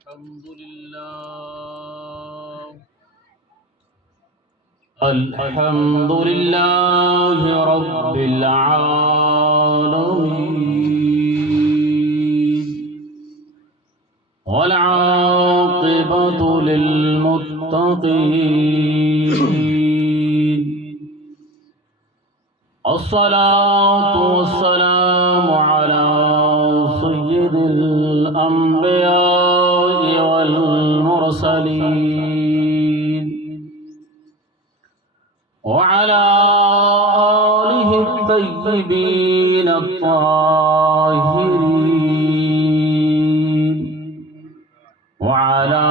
الحمد لله رب العالمين والعاقبة للمتقين الصلاة والسلام على سيد الأنبياء والمرسلين وعلى آله الطيبين الطاهرين وعلى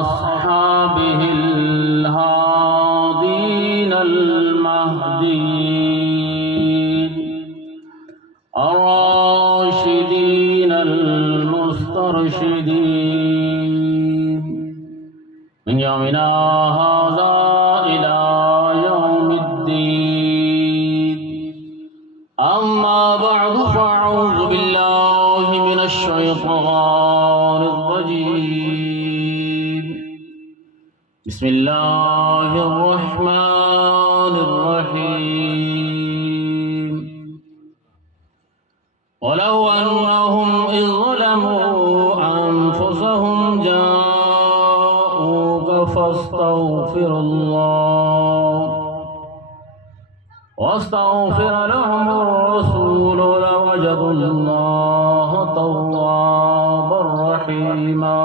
أصحابه الهادين المهديين الراشدين المسترشدين من يومنا هذا إلى يوم الدين. أما بعد فأعوذ بالله من الشيطان الرجيم. بسم الله الرحمن الرحيم. ولو أنهم إذ ظلموا أنفسهم جاءوك واستغفر لهم الرسول لوجدوا الله توابا رحيما.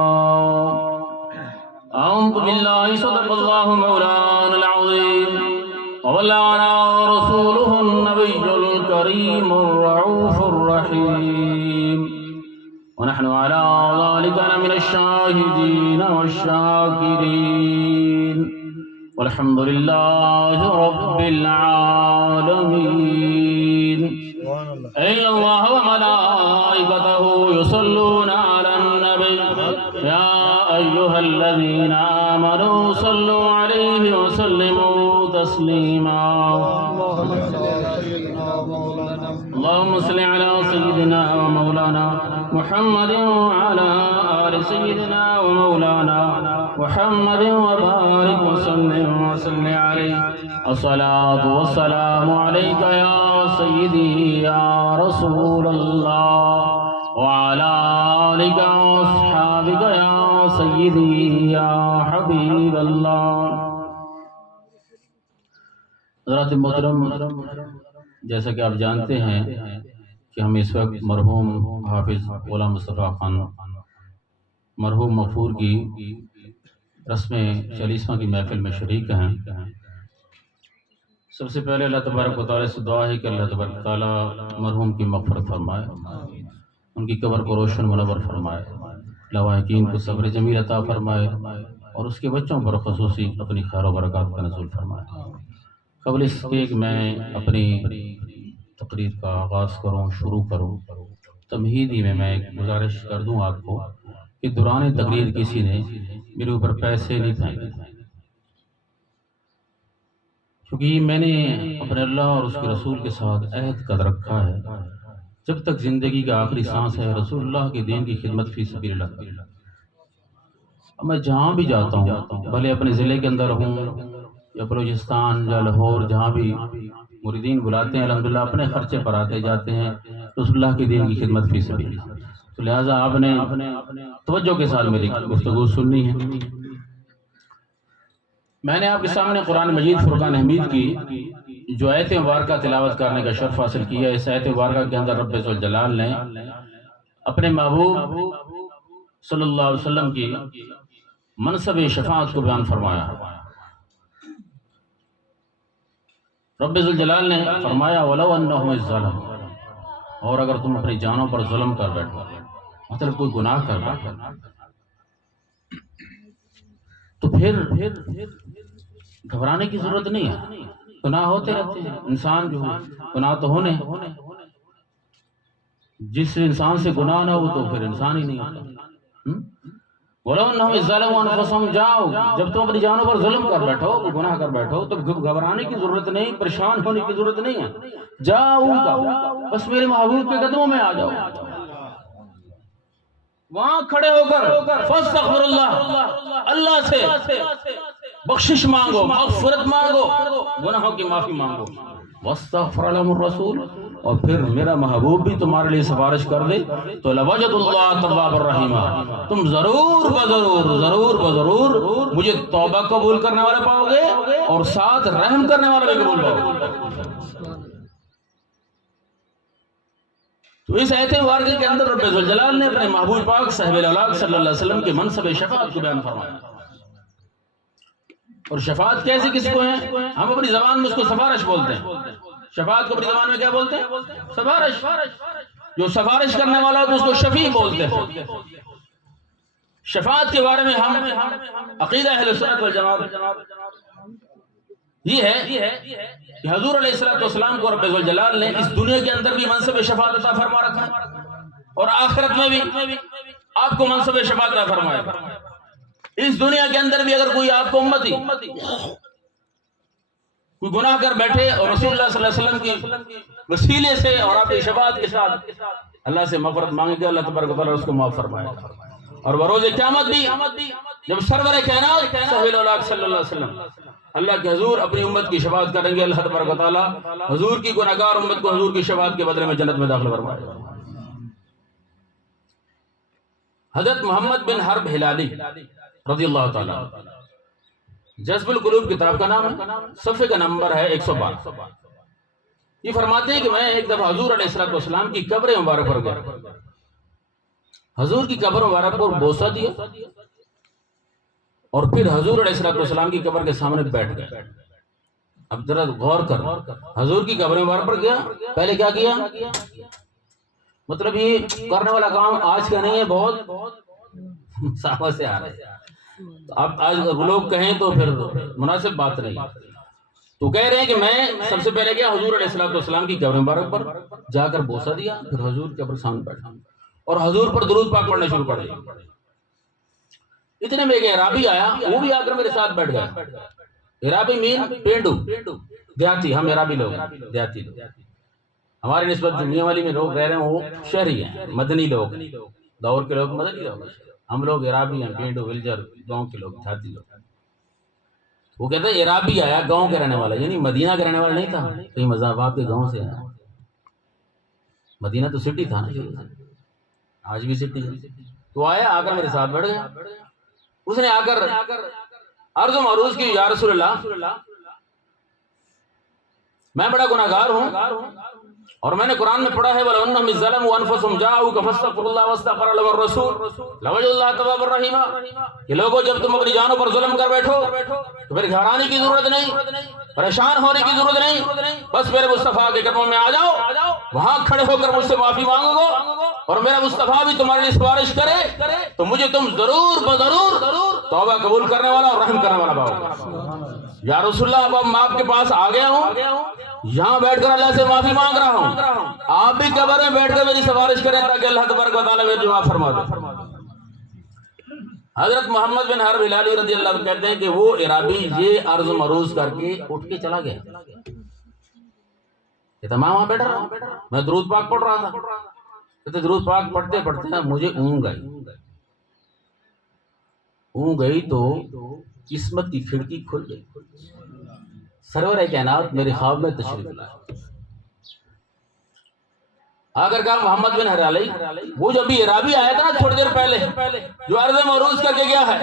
أعوذ بالله صدق الله مولانا العظيم وبلغنا رسوله النبي الكريم الرؤوف الرحيم ونحن على ذلك من الشاهدين والشاكرين والحمد لله رب العالمين. إن الله وملائكته يصلون على النبي يا أيها الذين آمنوا صلوا عليه وسلموا تسليما. اللهم صل على سيدنا ومولانا محمد وعلى آل سيدنا ومولانا محمد وبارك وسلم عليه. الصلاة والسلام عليك يا سيدي يا رسول الله وعلى آلك وأصحابك يا سيدي يا حبيب الله. حضرات محترم، جیسا کہ آپ جانتے ہیں کہ ہم اس وقت مرحوم حافظ غلام مصطفیٰ خان مرحوم مغفور کی رسم 40واں کی محفل میں شریک ہیں. سب سے پہلے اللہ تبارک و تعالیٰ سے دعا ہے کہ اللہ تبارک و تعالیٰ مرحوم کی مغفرت فرمائے، ان کی قبر کو روشن منور فرمائے، لواحقین کو صبر جمیل عطا فرمائے اور اس کے بچوں پر خصوصی اپنی خیر و برکات کا نزول فرمائے. قبل اس کے کہ میں اپنی تقریر کا آغاز شروع کروں، تمہیدی میں ایک گزارش کر دوں آپ کو کہ دوران تقریر کسی نے میرے اوپر پیسے نہیں پھینکے، کیونکہ میں نے اپنے اللہ اور اس کے رسول کے ساتھ عہد قد رکھا ہے جب تک زندگی کا آخری سانس ہے رسول اللہ کے دین کی خدمت فی سبیل اللہ کروں. میں جہاں بھی جاتا ہوں، بھلے اپنے ضلع کے اندر ہوں یا بلوچستان یا لاہور، جہاں بھی مریدین بلاتے ہیں الحمدللہ اپنے خرچے پر آتے جاتے ہیں رسول اللہ کے دین کی خدمت فی سبیل اللہ. تو لہٰذا آپ نے توجہ کے ساتھ میری گفتگو سننی ہے. میں نے آپ کے سامنے قرآن مجید فرقان حمید کی جو آیت مبارکہ تلاوت کرنے کا شرف حاصل کیا. اس آیت مبارکہ کے اندر رب ذوالجلال نے اپنے محبوب صلی اللہ علیہ وسلم کی منصب شفاعت کو بیان فرمایا. رب ذوالجلال نے فرمایا وَلَوْ أَنَّهُمْ إِذْ ظَلَمُوا، اور اگر تم اپنی جانوں پر ظلم کر بیٹھو، مطلب کوئی گناہ کر بیٹھو، تو پھر گھبرانے کی ضرورت نہیں ہے. گناہ ہوتے رہتے ہیں، انسان جو گناہ تو ہونے، جس انسان سے گناہ نہ ہو تو پھر انسان ہی نہیں ہوتا. بولو انہم ظلموا انفسہم جاؤ، جب تم اپنی جانوں پر ظلم کر بیٹھو، گناہ کر بیٹھو، تو گھبرانے کی ضرورت نہیں، پریشان ہونے کی ضرورت نہیں ہے. جاؤ کا بس میرے محبوب کے قدموں میں آ جاؤ. وہاں کھڑے ہو کر فاستغفر اللہ، اللہ سے بخشش مانگو، مغفرت مانگو، گناہوں کی معافی مانگو، واستغفر لهم الرسول، اور پھر میرا محبوب بھی تمہارے لیے سفارش کر دے تو لوجد اللہ تواب الرحیم، تم ضرور بضرور مجھے توبہ قبول کرنے والا پاؤ گے اور ساتھ رحم کرنے والا بھی قبول پاؤ گے۔ تو اس آیت مبارکہ کے اندر رب ذوالجلال نے اپنے محبوب پاک صاحب الاولاق صلی اللہ علیہ وسلم کے منصب شفاعت کو بیان فرمایا۔ اور شفاعت کیسے کس کو ہے؟ ہم اپنی زبان میں اس کو سفارش بولتے ہیں، شفاعت کو اپنی زبان میں کیا بولتے ہیں؟ سفارش۔ جو سفارش کرنے والا ہو تو اس کو شفیع بولتے ہیں۔ شفاعت کے بارے میں ہم عقیدہ اہل سنت والجماعت یہ ہے کہ حضور علیہ السلام کو رب ذوالجلال نے اس دنیا کے اندر بھی منصب شفاعت عطا فرما رکھا ہے اور آخرت میں بھی آپ کو منصب شفاعت عطا فرمائے گا۔ اس دنیا کے اندر بھی اگر کوئی آپ کو امتی کوئی گناہ کر بیٹھے اور رسول اللہ صلی اللہ علیہ وسلم کی وسیلے سے اور آپ کی شفاعت کے ساتھ اللہ سے مغفرت مانگے گا، اللہ تبارک و تعالیٰ اس کو معاف فرمائے گا۔ اور بروز قیامت بھی جب سرور کائنات صاحب الاولاق صلی اللہ علیہ وسلم اللہ کے حضور اپنی امت کی شفاعت کریں گے، اللہ تبارک و تعالیٰ حضور کی گناہگار امت کو حضور کی شفاعت کے بدلے میں جنت میں داخل فرمائے گا۔ حضرت محمد بن حرب ہلالی رضی اللہ تعالیٰ، جذب القلوب کتاب کا نام ہے، صفحے کا نمبر ہے 112۔ یہ فرماتے ہیں کہ میں ایک دفعہ حضور علیہ السلام کی قبر مبارک پر گیا، حضور کی قبر مبارک پر بوسہ دیا اور پھر حضور علیہ السلام کی قبر کے سامنے بیٹھ گئے۔ اب ذرا غور کر، حضور کی قبر مبارک پر گیا، پہلے کیا کیا؟ مطلب یہ کرنے والا کام آج کا نہیں ہے، بہت صحابہ سے آ رہا ہے۔ اب آج لوگ کہیں تو پھر مناسب بات نہیں، تو کہہ رہے ہیں کہ میں سب سے پہلے گیا حضور علیہ السلام کی قبر مبارک پر جا کر بوسہ دیا، پھر حضور کی قبر سامنے بیٹھا اور حضور پر درود پاک پڑھنا شروع کر دیا۔ اتنے میں ایک عرابی آیا، وہ بھی آ کر میرے ساتھ بیٹھ گیا۔ عرابی مین پینڈو، دیہاتی، ہم عرابی لوگ دیہاتی لوگ، ہماری نسبت دنیا والی میں لوگ رہ رہے ہیں وہ شہری ہیں، مدنی لوگ، دور کے لوگ مدنی لوگ، ہم لوگ عرابی ہیں، پینڈو ولجر گاؤں کے لوگ، دیہاتی لوگ۔ وہ کہتے ہیں عرابی آیا گاؤں کے رہنے والا، یعنی مدینہ کے رہنے والا نہیں تھا، کہیں مذہبات کے گاؤں سے آیا۔ مدینہ تو سٹی تھا نا، آج بھی سٹی ہے۔ تو آیا، آ کر میرے ساتھ بیٹھ گیا۔ اس نے آ کر عرض و معروض کی، یا رسول اللہ میں بڑا گناہگار ہوں اور میں نے قرآن میں پڑھا ہے وَلَوْنَّهُمْ إِذْ ظَلَمُوا أَنفُسَهُمْ جَاءُوكَ فَاسْتَغْفَرُوا اللَّهَ وَاسْتَغْفَرَ لَهُمُ الرَّسُولُ لَوَجَدُوا اللَّهَ تَوَّابًا رَحِيمًا۔ کہ لوگوں جب تم اپنی جانوں پر ظلم کر بیٹھو تو پھر گھبرانے کی ضرورت نہیں، پریشان ہونے کی ضرورت نہیں، بس میرے مصطفیٰ کے قدموں میں آ جاؤ، وہاں کھڑے ہو کر مجھ سے معافی مانگو گو اور میرا مصطفیٰ بھی تمہارے لیے سفارش کرے تو مجھے تم ضرور بضرور توبہ قبول کرنے والا اور رحم کرنے والا پاؤ۔ یا رسول اللہ اب میں آپ کے پاس آ گیا ہوں، یہاں بیٹھ کر اللہ سے معافی مانگ رہا ہوں، آپ بھی قبر میں بیٹھ کر میری سفارش کریں تاکہ اللہ تبارک و تعالیٰ میری معاف فرما دے۔ حضرت محمد بن حرب ہلالی رضی اللہ عنہ کہتے ہیں کہ وہ عرابی یہ عرض و معروض کر کے اٹھ کے چلا گیا، کہتا میں وہاں بیٹھ رہا، میں درود پاک پڑھ رہا تھا، کہتے درود پاک پڑھتے پڑھتے مجھے اونگ گئی تو قسمت کی کھڑکی کھل گئی، سرور کائنات میرے خواب میں تشریف لائے۔ اگر کہا محمد بن حرالی، وہ جو بھی عرابی آیا تھا نا تھوڑی دیر پہلے جو عرض معروض کر کے گیا ہے،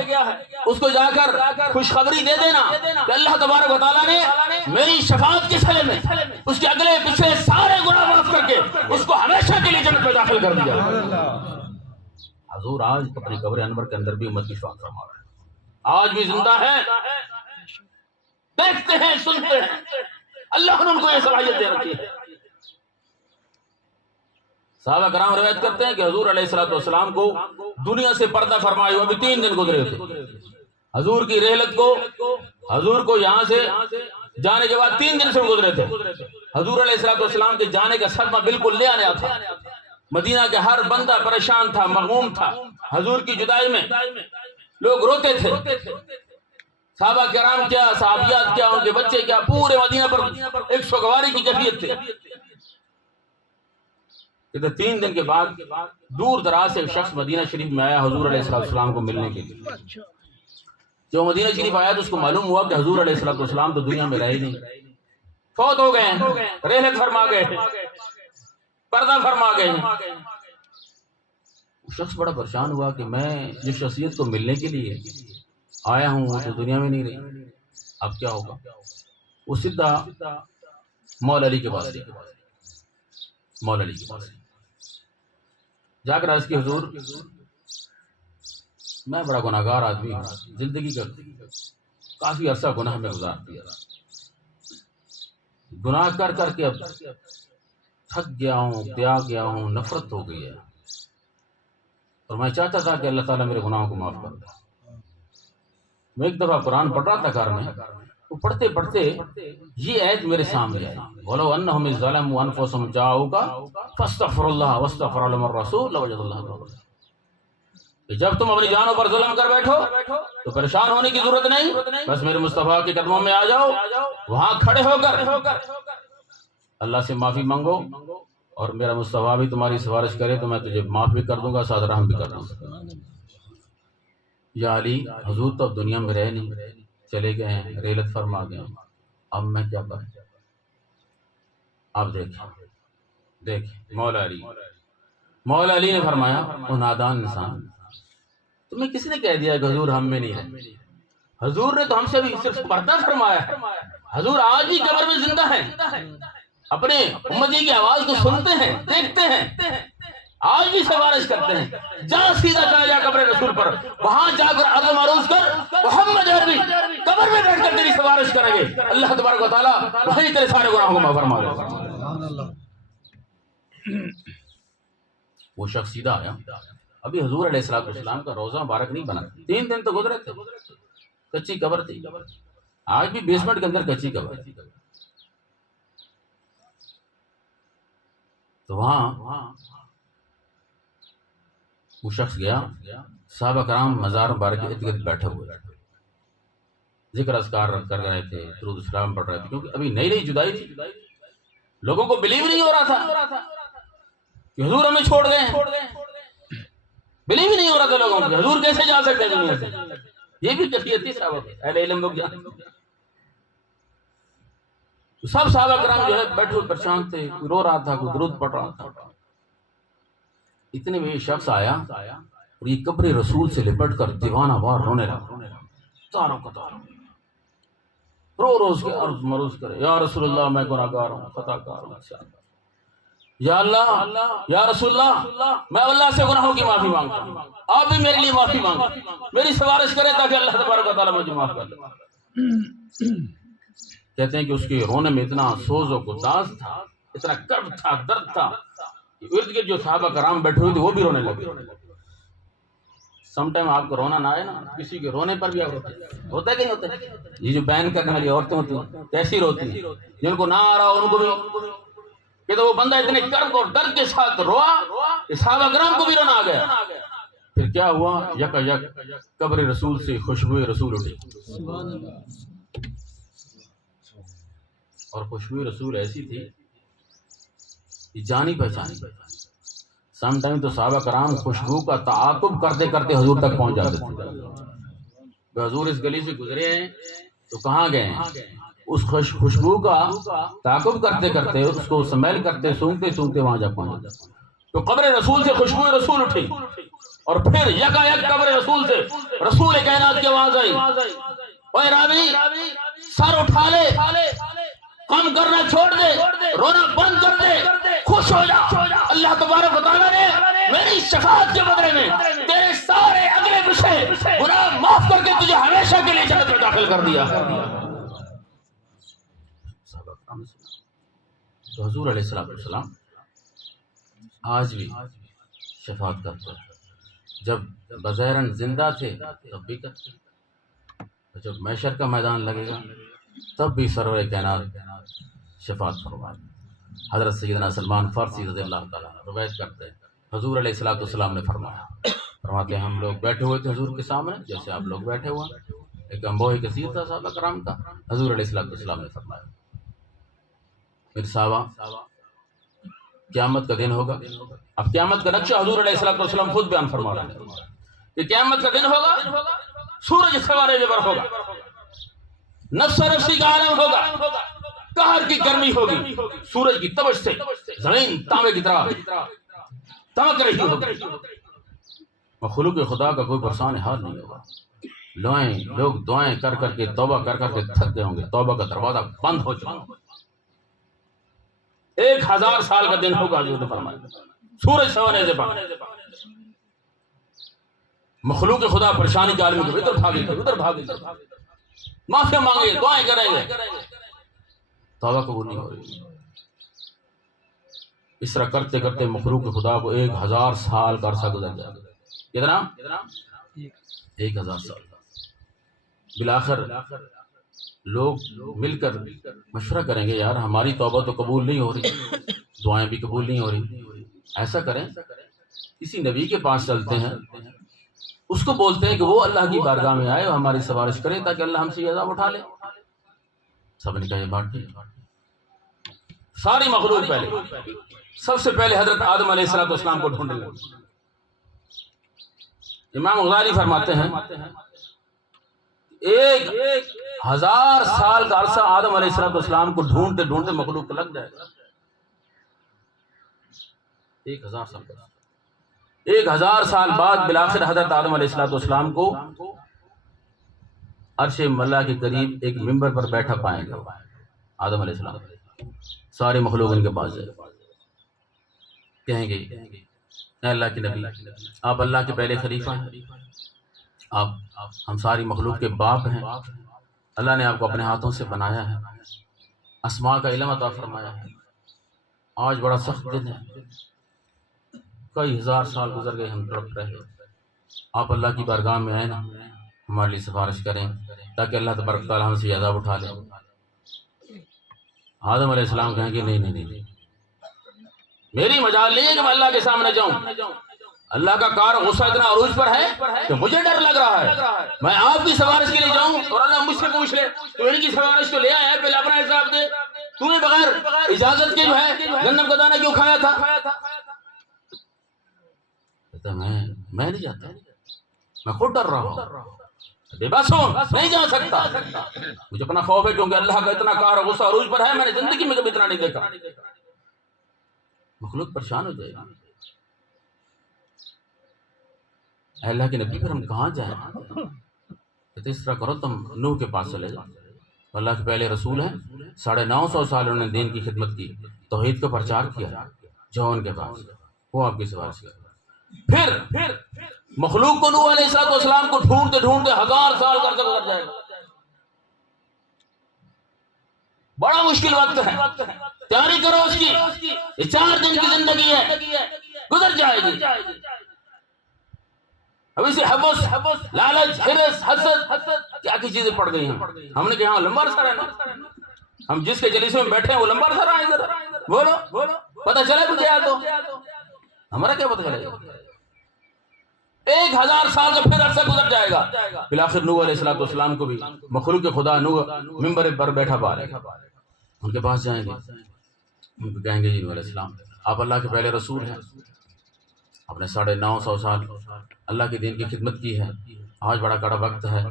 اس کو جا کر خوشخبری دے دینا کہ اللہ تبارک و تعالیٰ نے میری شفاعت کے صلے میں اس کے اگلے پچھلے سارے گناہ معاف کر کے اس کو ہمیشہ کے لیے جنت میں داخل کر دیا۔ حضور آج اپنی قبر انور کے اندر بھی امت کی شفاعت فرما رہے ہیں، آج بھی زندہ ہے، دیکھتے ہیں، سنتے ہیں، اللہ نے ان کو یہ صلاحیت دے رکھی ہے۔ صحابہ کرام روایت کرتے ہیں کہ حضور علیہ السلام کو دنیا سے پردہ فرمائے ہوئے ابھی 3 دن گزرے تھے۔ حضور کی رحلت کو، حضور کو یہاں سے جانے کے بعد 3 دن سے گزرے تھے۔ حضور علیہ السلام کے جانے کا صدمہ بالکل نیا نیا تھا، مدینہ کے ہر بندہ پریشان تھا، مغموم تھا، حضور کی جدائی میں لوگ روتے تھے۔ صحابہ کرام کیا، صحابیات کیا، ان کے بچے کیا، پورے مدینہ پر ایک سوگواری کی کیفیت تھی۔ کہتے 3 دن کے بعد دور دراز سے ایک شخص مدینہ شریف میں آیا حضور علیہ السلام کو ملنے کے لیے. جو مدینہ شریف آیا تو اس کو معلوم ہوا کہ حضور علیہ السلام تو دنیا میں رہے ہی نہیں، فوت ہو گئے ہیں، رحلت فرما گئے ہیں، پردہ فرما گئے ہیں. وہ شخص بڑا پریشان ہوا کہ میں جس شخصیت کو ملنے کے لیے آیا ہوں وہ تو دنیا میں نہیں رہی، اب کیا ہوگا؟ وہ سیدھا مولا علی کے پاس گیا. مولا علی کے پاس جا کر عرض کی حضور میں بڑا گناہگار آدمی ہوں، زندگی کا کافی عرصہ گناہ میں گزار دیا، گناہ کر کر کے اب تھک گیا ہوں، تیاگ گیا ہوں، نفرت ہو گئی ہے، اور میں چاہتا تھا کہ اللہ تعالیٰ میرے گناہوں کو معاف کر دے. میں ایک دفعہ قرآن پڑھ رہا تھا گھر میں، وہ پڑھتے پڑھتے یہ آیت میرے سامنے آئی، وَلَوْ أَنَّهُمْ إِذْ ظَلَمُوا أَنفُسَهُمْ جَاءُوكَ فَاسْتَغْفِرُوا اللَّهَ وَاسْتَغْفَرَ لَهُمُ الرَّسُولُ لَوَجَدُوا اللَّهَ تَوَّابًا رَحِيمًا. جب تم اپنی جانوں پر ظلم کر بیٹھو تو پریشان ہونے کی ضرورت نہیں، بس میرے مصطفیٰ کے قدموں میں آ جاؤ، وہاں کھڑے ہو کر اللہ سے معافی مانگو، اور میرا مصطفیٰ بھی تمہاری سفارش کرے تو میں تجھے معاف بھی کر دوں گا، ساتھ رحم بھی کر دوں گا. یا علی، حضور تو اب دنیا میں رہے نہیں، چلے گئے ہیں، رحلت فرما گئے ہیں، اب میں کیا کروں؟ آپ دیکھیں مولا علی نے فرمایا وہ نادان انسان، تمہیں کس نے کہہ دیا کہ حضور ہم میں نہیں ہے؟ حضور نے تو ہم سے بھی صرف پردہ فرمایا ہے. حضور آج بھی قبر میں زندہ ہیں، اپنے امتی کی آواز کو سنتے ہیں، دیکھتے ہیں، آج بھی سفارش کرتے ہیں. جا سیدھا چلا جا قبر رسول پر، وہاں جا کر عرض معروض کر، محمد عربی قبر میں بیٹھ کر تیری سفارش کریں گے، اللہ تبارک و تعالیٰ وہیں تیرے سارے گناہوں کو معاف فرما دے. وہ شخص سیدھا آیا. ابھی حضور علیہ السلام کا روزہ مبارک نہیں بنا، 3 دن تو گزرے تھے، کچی قبر تھی، آج بھی بیسمنٹ کے اندر کچی قبر. تو وہاں وہ شخص گیا، صحابہ کرام مزار مبارک کے ارد گرد بیٹھے ہوئے ذکر اذکار کر رہے تھے، درود السلام پڑھ رہے تھے، کیونکہ ابھی نئی نئی جدائی تھی، لوگوں کو بلیو نہیں ہو رہا تھا کہ حضور ہمیں چھوڑ گئے ہیں، بلیو نہیں ہو رہا تھا لوگوں کو، حضور کیسے جا سکتے ہیں دنیا سے. یہ بھی کیفیت تھی صحابہ، اہل علم لوگ جانتے. سب صحابہ کرام جو ہے بیٹھے ہوئے پریشان تھے، کوئی رو رہا تھا، کوئی درود پڑھ رہا تھا. اتنے میں یہ شخص آیا اور یہ قبر رسول سے لپٹ کر دیوانہ وار رونے لگا، تاروں قطار روز کے عرض مروز کرے، یا رسول اللہ میں گناہگار ہوں، خطا کار ہوں، یا اللہ، یا رسول اللہ میں اللہ سے گناہوں کی معافی مانگتا ہوں، آپ بھی میرے لیے معافی مانگو، میری سفارش کرے تاکہ اللہ تبارک و تعالیٰ مجھے معاف کر دے. کہتے ہیں کہ اس کے رونے میں اتنا سوز و گداز تھا، اتنا کرب تھا، درد تھا، ارد گرد جو صحابہ کرام بیٹھے ہوئے تھے وہ بھی رونے لگے. سم ٹائم آپ کو رونا نہ آئے نا، کسی کے رونے پر بھی آپ ہوتا ہے کہ نہیں ہوتا ہے؟ یہ جو بیان کرنے والی عورتیں ہوتی ہیں کیسی روتی ہیں، جن کو نہ آ رہا ان کو بھی کہ تو وہ بندہ اتنے کرب اور درد کے ساتھ روا کہ صحابہ کرام کو بھی رونا آ گیا. پھر کیا ہوا؟ یکا یک قبر رسول سے خوشبو رسول اٹھی، اور خوشبو رسول ایسی تھی کہ جانی پہچانی. سم ٹائم تو صحابہ کرام خوشبو کا تعاقب کرتے کرتے حضور تک پہنچ جاتے تھے. حضور اس گلی سے گزرے ہیں تو کہاں گئے ہیں؟ اس خوشبو کا تعاقب کرتے کرتے، اس کو سمیل کرتے، سونگتے سونگتے وہاں جا پہنچے. تو قبر رسول سے خوشبو رسول اٹھی، اور پھر یکا یک قبر رسول سے رسول کائنات کی آواز آئی، اے راوی سر اٹھا لے، کم کرنا چھوڑ دے، رونا بند کر دے، خوش ہو جا، اللہ تبارک و تعالیٰ نے میری شفاعت کے بدلے میں تیرے سارے اگلے پچھلے گناہ معاف کر کے تجھے ہمیشہ کے لیے جنت میں داخل کر دیا. تو حضور علیہ السلام آج بھی شفاعت کرتے ہیں، جب بظاہراً زندہ تھے تب بھی کرتے، جب محشر کا میدان لگے گا تب بھی سرور کائنات شفاعت فرمائے. حضرت سیدنا سلمان فارسی رضی اللہ تعالیٰ روایت کرتے ہیں حضور علیہ السلام نے فرماتے ہیں ہم لوگ بیٹھے ہوئے تھے حضور کے سامنے جیسے آپ لوگ بیٹھے ہوئے، ایک انبوہ کثیر تھا صحابہ کرام کا. حضور علیہ السلام نے فرمایا میرے صحابہ قیامت کا دن ہوگا. اب قیامت کا نقشہ حضور علیہ الصلوۃ والسلام خود بیان فرما رہے ہیں کہ قیامت کا دن ہوگا، سورج سوارے زبر ہوگا، نفس نفسی کا عالم ہوگا، قہر کی گرمی ہوگی، سورج کی تبش سے زمین تانبے کی طرح تمک رہی ہوگی. مخلوق خدا کا کوئی پرسان حال نہیں ہوگا. لوگ دعائیں کر کر کے توبہ کر کر کے تھک گئے ہوں گے، توبہ کا دروازہ بند ہو چکا. 1000 سال کا دن ہوگا حضور نے فرمایا، سورج سوانے سے بعد. مخلوق خدا پریشانی کے عالم میں ادھر بھاگے گا، ادھر بھاگے گا، معافی مانگے گے، دعائیں کریں گے، توبہ قبول نہیں ہو رہی. اس طرح کرتے کرتے مخلوق خدا کو 1000 سال کا عرصہ گزر جائے گا. کتنا؟ 1000 سال. بالآخر لوگ مل کر مشورہ کریں گے، یار ہماری توبہ تو قبول نہیں ہو رہی، دعائیں بھی قبول نہیں ہو رہی. ایسا کریں کسی نبی کے پاس چلتے ہیں، اس کو بولتے ہیں کہ وہ اللہ کی بارگاہ میں آئے اور ہماری سفارش کرے تاکہ اللہ ہم سے یہ عذاب اٹھا لے. سب نے کہا یہ بات ٹھیک. ساری مخلوق پہلے سب سے پہلے حضرت آدم علیہ السلام کو ڈھونڈنے لگے. امام غزالی فرماتے ہیں 1000 سال کا عرصہ آدم علیہ السلام کو ڈھونڈتے ڈھونڈتے مخلوق کو لگ جائے گا. 1000 سال کا. 1000 سال بعد بالآخر حضرت آدم علیہ السلام کو عرش ملا کے قریب ایک ممبر پر بیٹھا پائیں گے آدم علیہ السلام. سارے مخلوق ان کے پاس جائے کہیں گے اے اللہ کے نبی، آپ اللہ کے پہلے خلیفہ ہیں، آپ ہم ساری مخلوق کے باپ ہیں، اللہ نے آپ کو اپنے ہاتھوں سے بنایا ہے، اسماء کا علم عطا فرمایا ہے. آج بڑا سخت دن ہے، کئی 1000 سال گزر گئے، ہم تڑپ رہے ہیں. آپ اللہ کی بارگاہ میں آئے نا، ہمارے لیے سفارش کریں تاکہ اللہ تبارک تعالیٰ ہم سے عذاب اٹھا لے. آدم علیہ السلام کہیں گے نہیں، میری مجال نہیں ہے کہ میں اللہ کے سامنے جاؤں. اللہ کا کار غصہ اتنا عروج پر ہے کہ مجھے ڈر لگ رہا ہے. میں آپ کی سفارش کے لیے جاؤں اور اللہ مجھ سے پوچھ لے تو ان کی سفارش تو لے آیا ہے، پہلے اپنا حساب دے. تو نے بغیر اجازت کے جو ہے گندم کا دانہ کیوں کھایا تھا؟ کہتا میں نہیں جاتا، میں خود ڈر رہا ہوں، بے بس ہوں، نہیں جا سکتا. مجھے اپنا خوف ہے کیونکہ اللہ کا اتنا کار غصہ عروج پر ہے، میں نے زندگی میں کبھی اتنا نہیں دیکھا. مخلوق پریشان ہو جائے گا. اے اللہ کے نبی پر ہم کہاں جائیں؟ کہتے اس طرح کرو تم نوح کے پاس چلے جاؤ، اللہ کے پہلے رسول ہیں، 950 سال انہوں نے دین کی خدمت کی، توحید کا پرچار کیا. جاؤ ان کے پاس، وہ آپ کی سفارش کرے. پھر مخلوق کو نوح علیہ السلام کو ڈھونڈتے ڈھونڈتے 1000 سال کا گزر جائے گا. بڑا مشکل وقت ہے، تیاری کرو اس کی. یہ 4 دن کی زندگی ہے، گزر جائے گی. اب اسے حوث، لالچ، حرص، حسد کیا کی چیزیں پڑ گئی ہیں. ہم نے کہا ہاں لمبا عرصہ رہنا، ہم جس کے جلیسے میں بیٹھے ہیں وہ لمبا عرصہ رہا ہے. ادھر بولو پتہ چلا کچھ ہے تو ہمارا کیا پتہ چلے گا. 1000 سال کا پھر عرصہ گزر جائے گا. بالآخر نوح علیہ السلام کو بھی مخلوق خدا نوح ممبر پر بیٹھا پا رہے ہیں. ان کے پاس جائیں گے، ان کو کہیں گے جی نوح علیہ السلام آپ اللہ کے پہلے رسول ہیں، آپ نے 950 سال اللہ کے دین کی خدمت کی ہے، آج بڑا کڑا وقت ہے،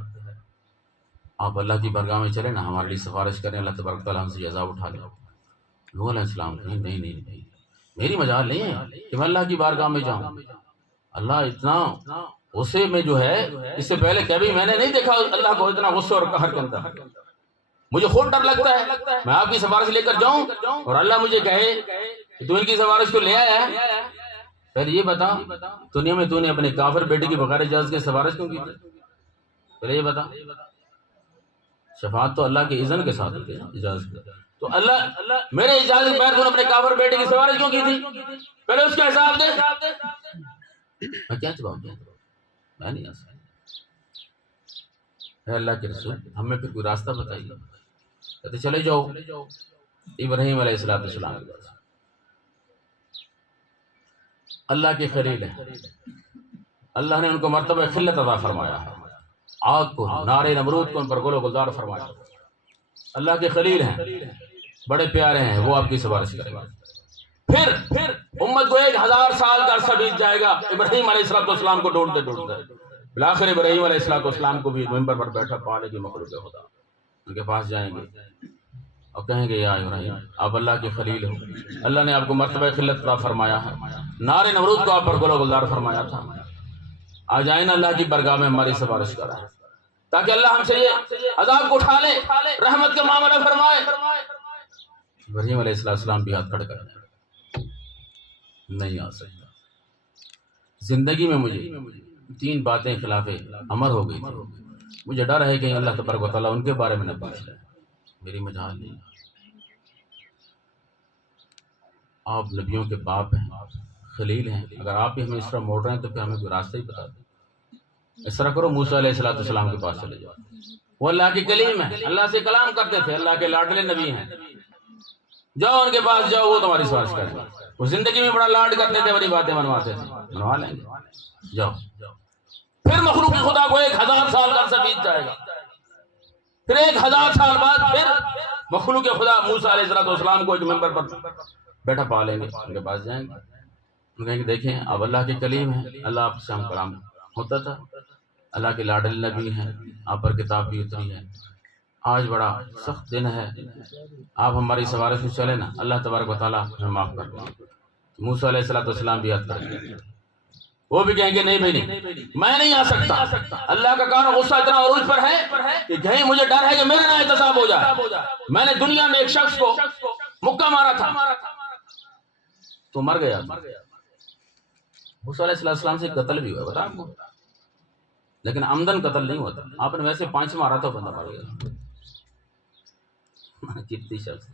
آپ اللہ کی بارگاہ میں چلیں نا، ہمارے لیے سفارش کریں، اللہ تبارک تعالیٰ ہم سے عذاب اٹھا لے. نوح علیہ السلام کہیں نہیں، میری مجال نہیں ہے کہ میں اللہ کی بارگاہ میں جاؤں. اللہ اتنا غصے میں جو ہے، اس سے پہلے کبھی میں نے نہیں دیکھا اللہ کو اتنا غصے اور قہر کے اندر. مجھے خود ڈر لگتا ہے میں آپ کی سفارش لے کر جاؤں اور اللہ مجھے کہے کہ تو ان کی سفارش کو لے آیا ہے. پہلے یہ بتا دنیا میں تو نے اپنے کافر بیٹے کی بغیر اجازت کے سفارش کیوں کی تھی؟ پہلے یہ بتا. شفاعت تو اللہ کے اذن کے ساتھ ہوتی ہے، اجازت کے. تو اللہ میرے اجازت کے بغیر تو نے اپنے کافر بیٹے کی سفارش کیوں کی تھی؟ پہلے اس کا حساب دے. میں کیا جواب دوں؟ میں نہیں آ سکتا. اے اللہ کے رسول ہمیں پھر کوئی راستہ بتائیے. کہتے چلے جاؤ ابراہیم علیہ السلام کے پاس. اللہ کے خلیل ہیں، اللہ نے ان کو مرتبہ خلت عطا فرمایا ہے، آگ کو، نار نمرود کو ان پر گل و گلزار فرمایا. اللہ کے خلیل ہیں، بڑے پیارے ہیں، وہ آپ کی سفارش کریں گے. پھر امت کو 1000 سال کا عرصہ بیت جائے گا ابراہیم علیہ السلام کو ڈھونڈتے ڈھونڈتے، بالآخر ابراہیم علیہ السلام کو بھی ممبر پر بیٹھا پانے کی مخلوق خدا ان کے پاس جائیں گے اور کہیں گے یا ابراہیم آپ اللہ کے خلیل ہو، اللہ نے آپ کو مرتبہ خلت عطا فرمایا ہے، نار نمرود کو آپ پر گل و گلزار فرمایا تھا، آ جائیں نا اللہ کی برگاہ میں ہماری سفارش کرائیں تاکہ اللہ ہم سے یہ عذاب کو اٹھا لے، رحمت کا معاملہ فرمائے۔ ابراہیم علیہ السلام بھی ہاتھ کھڑے کر نہیں آ سکتا۔ زندگی میں مجھے 3 باتیں خلاف امر ہو گئی تھی، مجھے ڈر ہے کہ اللہ تبارک و تعالیٰ ان کے بارے میں نہ پوچھ لے، میری مجال نہیں۔ آپ نبیوں کے باپ ہیں، خلیل ہیں، اگر آپ بھی ہمیں اس طرح موڑ رہے ہیں تو پھر ہمیں کوئی راستہ ہی بتا دیں۔ اس طرح کرو، موسیٰ علیہ السلام کے پاس چلے جاؤ، وہ اللہ کے کلیم ہیں، اللہ سے کلام کرتے تھے، اللہ کے لاڈلے نبی ہیں، جاؤ ان کے پاس جاؤ، وہ تمہاری سفارش کریں گے۔ وہ زندگی میں بڑا لاڈ کرتے تھے، بڑی باتیں منواتے تھے، منوا لیں گے، جاؤ۔ پھر مخلوق خدا کو 1000 سال کا عرصہ بیت جائے گا، پھر 1000 سال بعد پھر مخلوق خدا موسیٰ علیہ السلام کو ایک ممبر پر بیٹھا پا لیں گے، ان کے پاس جائیں گے، ان کہیں گے دیکھیں آپ اللہ کے کلیم ہیں، اللہ آپ سے ہم کلام ہوتا تھا، اللہ کے لاڈل نبی ہیں، آپ پر کتاب بھی اتری ہے، آج بڑا سخت دن ہے، آپ ہماری سفارش میں چلیں نا، اللہ تبارک و تعالیٰ ہمیں معاف کر دیں۔ موسیٰ علیہ السلام بھی یاد کریں گے، وہ بھی کہیں گے نہیں بھائی نہیں، میں نہیں آ سکتا، اللہ کا کہاں غصہ اتنا عروج پر ہے کہ کہیں مجھے ڈر ہے کہ میرا نہ احتساب ہو جائے، میں نے دنیا میں ایک شخص کو مکہ مارا تھا تو مر گیا، موسیٰ علیہ السلام سے قتل بھی ہوا، بتا آپ کو، لیکن عمدن قتل نہیں ہوا تھا، آپ نے ویسے 5 مارا تھا، بندہ مر گیا، کتنی شخص۔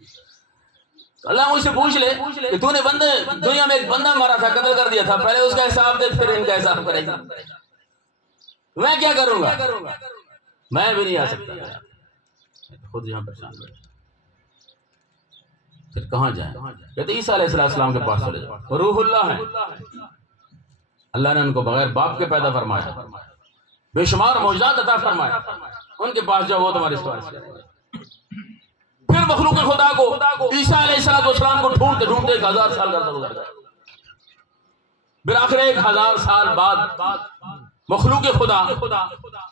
تو اللہ مجھ سے پوچھ لے کہ تو نے بندے دنیا میں ایک بندہ مارا تھا، قتل کر دیا تھا، پہلے اس کا حساب دے پھر ان کا حساب کرے گا، میں کیا کروں گا؟ میں بھی نہیں آ سکتا، خود یہاں پریشان بیٹھا۔ پھر کہاں جائیں؟ کہتے عیسیٰ علیہ السلام کے پاس چلے جاؤ، روح اللہ ہے، اللہ نے ان کو بغیر باپ کے پیدا فرمایا، بے شمار معجزات عطا فرمایا، ان کے پاس جاؤ، وہ تمہاری سفارش کریں گے۔ پھر مخلوق خدا کو عیسیٰ علیہ السلام کو ڈھونڈتے ڈھونڈتے 1000 سال کا گزر گیا، بالآخر 1000 سال بعد مخلوق خدا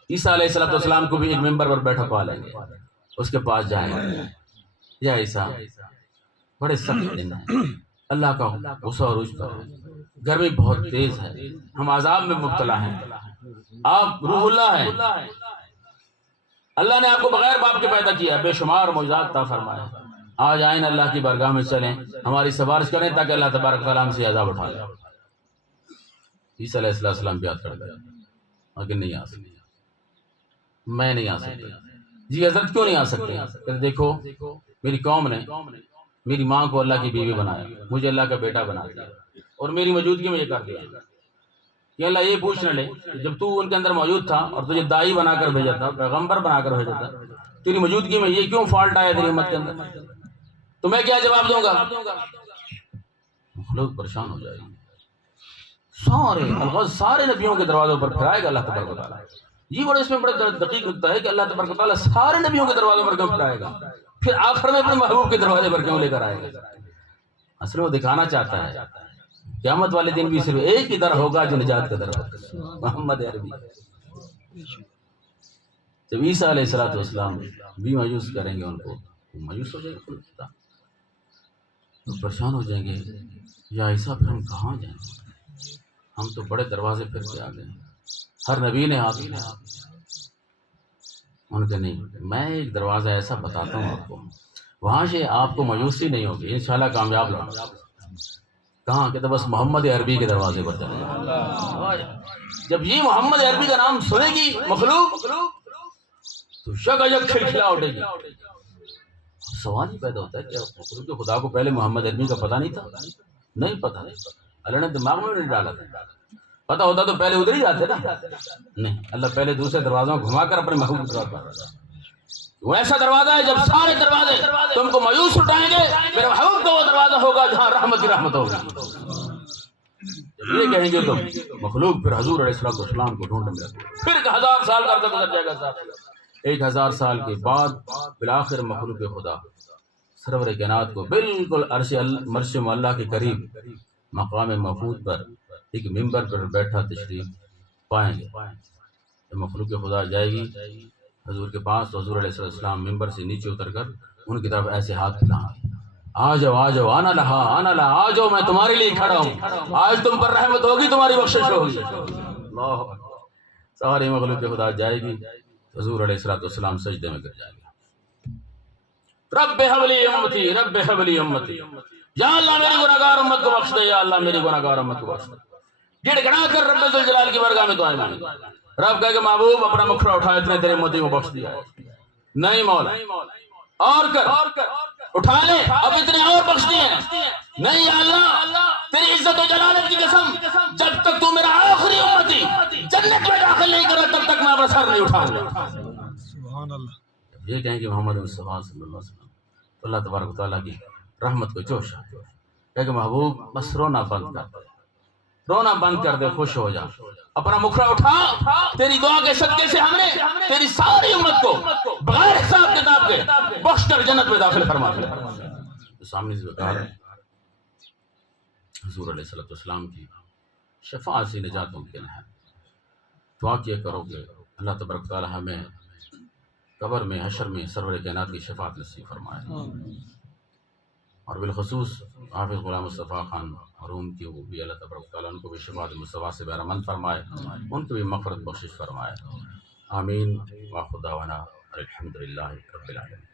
عیسیٰ علیہ السلام کو بھی ایک ممبر پر بیٹھا پا لیں گے، اس کے پاس جائیں گے، یا عیسیٰ بڑے سخت دن ہیں، اللہ کا غصہ عروج پر ہے، گرمی بہت تیز ہے، ہم عذاب میں مبتلا ہیں، آپ روح اللہ ہیں، اللہ نے آپ کو بغیر باپ کے پیدا کیا، بے شمار معجزات عطا فرمایا، آج آئیں اللہ کی بارگاہ میں چلیں، ہماری سفارش کریں تاکہ اللہ تبارک تعالیٰ ہم سے عذاب اٹھا لے۔ عیسیٰ علیہ السلام بھی یاد کر گیا، لیکن نہیں آ سکتے، میں نہیں آ سکتا۔ جی حضرت کیوں نہیں آ سکتے؟ کہ دیکھو میری قوم نے میری ماں کو اللہ کی بیوی بنایا، مجھے اللہ کا بیٹا بنا دیا، اور میری موجودگی میں یہ کر دیا کہ اللہ یہ پوچھ نہ لے کہ جب تو ان کے اندر موجود تھا اور تجھے دائی بنا کر بھیجا تھا، پیغمبر بنا کر بھیجا تھا، تیری موجودگی میں یہ کیوں فالٹ آیا تیری امت کے اندر، تو میں کیا جواب دوں گا؟ لوگ پریشان ہو جائے گے، سارے نبیوں کے دروازوں پر پھرائے گا اللہ تبارک و تعالیٰ۔ یہ بڑے اس میں بڑا دقیق نکتہ ہے کہ اللہ تبارک و تعالیٰ سارے نبیوں کے دروازوں پر کیوں پھرائے گا، پھر آخر میں اپنے محبوب کے دروازے پر کیوں لے کر آئے گا؟ اصل وہ دکھانا چاہتا ہے قیامت والے دن بھی صرف ایک ہی در ہوگا جو نجات کا در ہوگا، محمد عربی۔ جب عیسیٰ علیہ السلام بھی مایوس کریں گے ان کو، مایوس ہو جائے گا، تو پریشان ہو جائیں گے، یا عیسیٰ پھر ہم کہاں جائیں؟ ہم تو بڑے دروازے پھر کے آ گئے، ہر نبی نے ہاتھ اٹھایا، ان کے نہیں، میں ایک دروازہ ایسا بتاتا ہوں آپ کو، وہاں سے آپ کو مایوسی نہیں ہوگی، انشاءاللہ کامیاب لوگ۔ کہاں کہ تو بس محمد عربی کے دروازے پر چلے جائیں۔ جب یہ محمد عربی کا نام سنے گی مخلوق تو شک کھلکھلا اٹھے گی۔ سوال ہی پیدا ہوتا ہے کہ مخلوق خدا کو پہلے محمد عربی کا پتہ نہیں تھا؟ نہیں پتہ، اللہ نے دماغ میں نہیں ڈالا تھا، پتہ ہوتا تو پہلے ادھر ہی جاتے نا، نہیں، اللہ پہلے دوسرے دروازوں کو گھما کر اپنے محبوب کے دروازے پر، وہ ایسا دروازہ ہے جب سارے دروازے تم کو مایوس اٹھائیں گے، میرے محبوب کا وہ دروازہ ہوگا جہاں رحمت ہی رحمت ہوگی۔ جب یہ کہیں گے تو مخلوق پھر حضور علیہ السلام کو ڈھونڈنے لگے، پھر 1000 سال کا گزر جائے گا صاحب، 1000 سال کے بعد بالآخر مخلوق خدا سرور کائنات کو بالکل مرش اللہ کے قریب مقام محمود پر ایک ممبر پر بیٹھا تشریف پائیں گے. جب مخلوق خدا جائے گی حضور کے پاس تو حضور علیہ السلام ممبر سے نیچے اتر کر ان کی طرف ایسے ہاتھ پھیلائیں گے، آ جاؤ آنا لہا آ جاؤ، میں تمہارے لیے کھڑا ہوں، آج تم پر رحمت ہوگی، تمہاری بخشش ہوگی. اللہ اکبر. ساری مخلوق خدا جائے گی، حضور علیہ السلام سجدے میں گر جائیں گے. رب حبلی امتی، رب حبلی امتی، یا اللہ میری گناہگار امت کو بخش دے، یا اللہ میری گناہگار امت کو بخش دے. گڑ گڑا کر رب ذوالجلال کی بارگاہ میں دعائیں مانگیں. رب کہے کہ محبوب اپنا مکھڑا اٹھا، اتنے تیرے امتی کو بخش دیا ہے. نہیں مولا اور کر، اٹھا لے اب اتنے اور بخش دیے. نہیں یا اللہ تیری عزت و جلالت کی قسم، جب تک تو میرا آخری امتی جنت میں داخل نہیں کرا تب تک میں اپنا سر نہیں اٹھاؤں گا. سبحان اللہ. یہ کہیں کہ محمد مصطفیٰ صلی اللہ علیہ وسلم تو اللہ تبارک و تعالیٰ کی رحمت کو جوش آ. کہ محبوب بس رونا بند کر دے، رونا بند کر دے، خوش ہو جا، اپنا مکھڑا اٹھا. تیری دعا کے صدقے سے ہم نے تیری ساری امت کو بغیر حساب کتاب کے بخش کر جنت میں داخل فرما دیا. سامنے سے بتا رہے حضور علیہ السلام کی شفاعت سے نجات ممکن ہے. دعا کیا کرو کہ اللہ تبارک و تعالیٰ ہمیں قبر میں حشر میں سرور کائنات کی شفاعت نصیب فرمائے. اور بالخصوص حافظ غلام مصطفیٰ خان روم کی وہ بھی اللہ تبارک و تعالیٰ ان کو بھی شفاعت مصطفیٰ سے بہرمند فرمائے، ان کو بھی مغفرت بخشش فرمائے. آمین. وآخر دعوانا الحمدللہ رب العالمین.